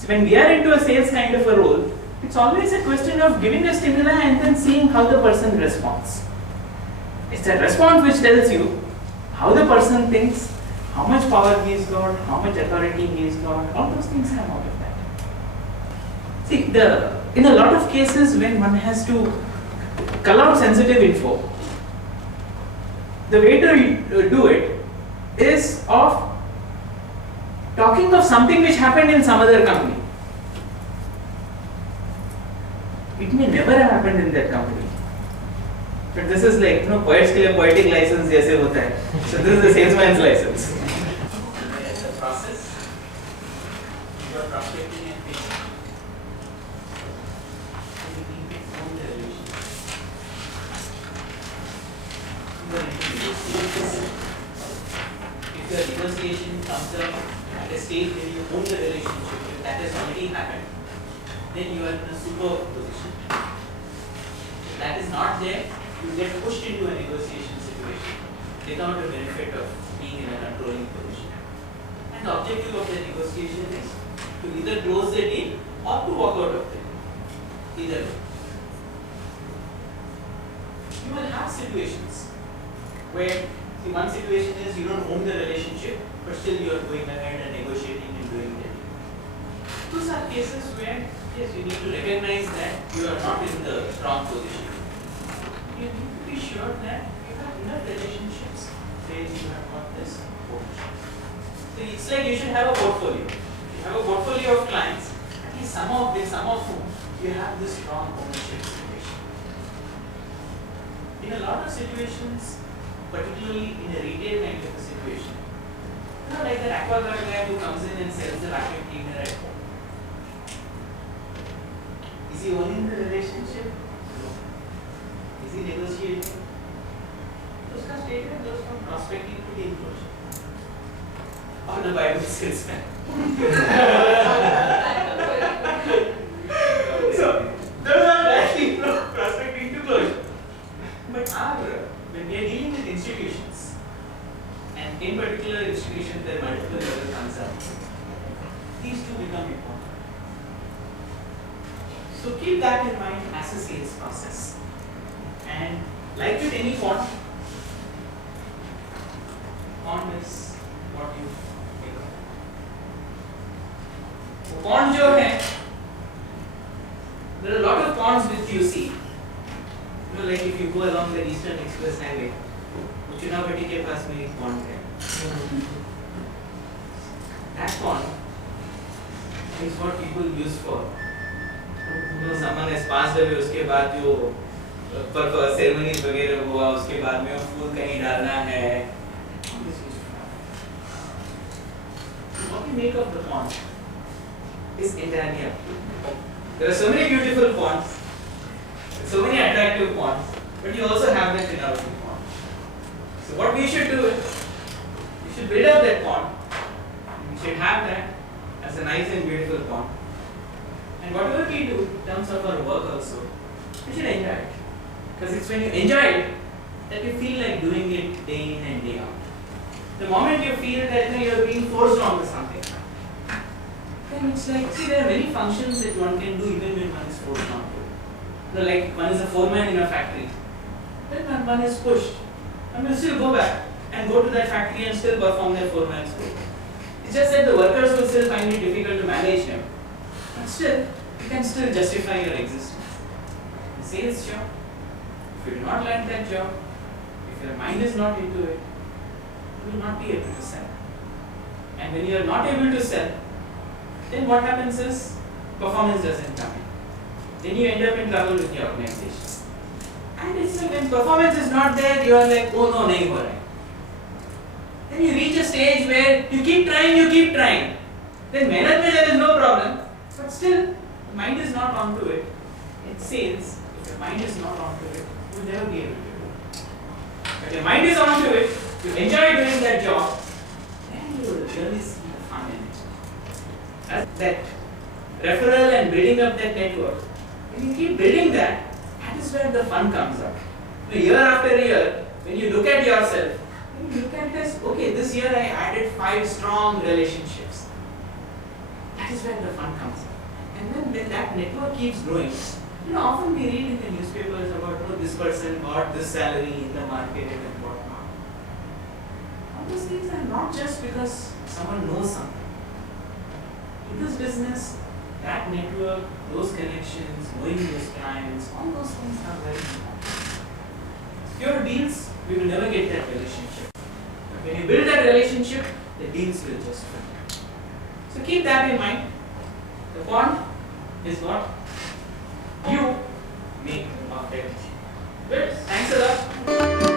So when we are into a sales kind of a role, it's always a question of giving a stimuli and then seeing how the person responds. It's a response which tells you how the person thinks, how much power he's got, how much authority he's got, all those things come out of that. See, in a lot of cases when one has to cull out sensitive info, the way to do it is of talking of something which happened in some other company. It may never have happened in that company. But this is like, poets के लिए poetic license जैसे होता है. So this is the salesman's license. The process, you are prospecting and pitching. You need to form the relationship. If your negotiation comes up at a stage where you own the relationship, if that has already happened, then you are in a super position. If that is not there, you get pushed into a negotiation situation without the benefit of being in a controlling position. And the objective of the negotiation is to either close the deal or to walk out of the deal. Either way. You will have situations where, see, one situation is you don't own the relationship, but still you are going ahead and negotiating and doing the deal. Those are cases where, yes, you need to recognize that you are not in the strong position. You need to be sure that you have enough relationships where you have got this ownership. So it's like you should have a portfolio. You have a portfolio of clients, at least some of whom you have this strong ownership situation. In a lot of situations, particularly in a retail kind of a situation, like that aquaguard guy who comes in and sells the vacuum cleaner at home. Is he owning the relationship? No. Is he negotiating? Those are stated, those from prospecting to deal closure. Or the Bible salesman. So, those are actually prospecting to closure. But when we are dealing with institutions, and in particular institutions there are multiple level concerns, these two become important. So keep that in mind as a sales process. And like with any ponD is what you make of it. ponD जो है, there are a lot of ponds which you see. Like if you go along the Eastern Express Highway, चुनावटी के पास में एक ponD है. That ponD is what people use for. Someone has passed away, उसके बाद जो पर सेरेमनीज वगैरह हुआ, उसके बाद में फूल कहीं डालना है. What you make of the ponD is entirely up to you. There are so many beautiful ponds, so many attractive ponds, but you also have that Chinavati pond. So what we should do is, we should build up that pond. We should have that as a nice and beautiful pond. And whatever we do in terms of our work also, we should enjoy it. Because it's when you enjoy it that you feel like doing it day in and day out. The moment you feel that you are being forced onto something, then it's like, see, there are many functions that one can do even when one is forced onto it. Like one is a foreman in a factory, then one is pushed. One will still go back and go to that factory and still perform their foreman's work. It's just that the workers will still find it difficult to manage them. But still, you can still justify your existence. The sales job, if you do not like that job, if your mind is not into it, you will not be able to sell. And when you are not able to sell, then what happens is performance doesn't come in. Then you end up in trouble with your organization. And it's like when performance is not there, you are like, oh no, nahi ho raha hai. Then you reach a stage where you keep trying. Then mehnat mein there is no problem, but still, the mind is not onto it. In sales, if your mind is not onto it, you will never be able to do it. But your mind is onto it, you enjoy doing that job, then you will really see the fun in it. As that referral and building up that network, when you keep building that, that is where the fun comes up. Year after year, when you look at yourself, when you look at this, okay, this year I added 5 strong relationships. That that is where the fun comes in. And then when that network keeps growing, often we read in the newspapers about this person got this salary in the market and whatnot. All those things are not just because someone knows something. In this business, that network, those connections, knowing those clients, all those things are very important. Pure deals, we will never get that relationship. But when you build that relationship, the deals will just flow. So keep that in mind. The pond is what you make of it. Good. Thanks a lot.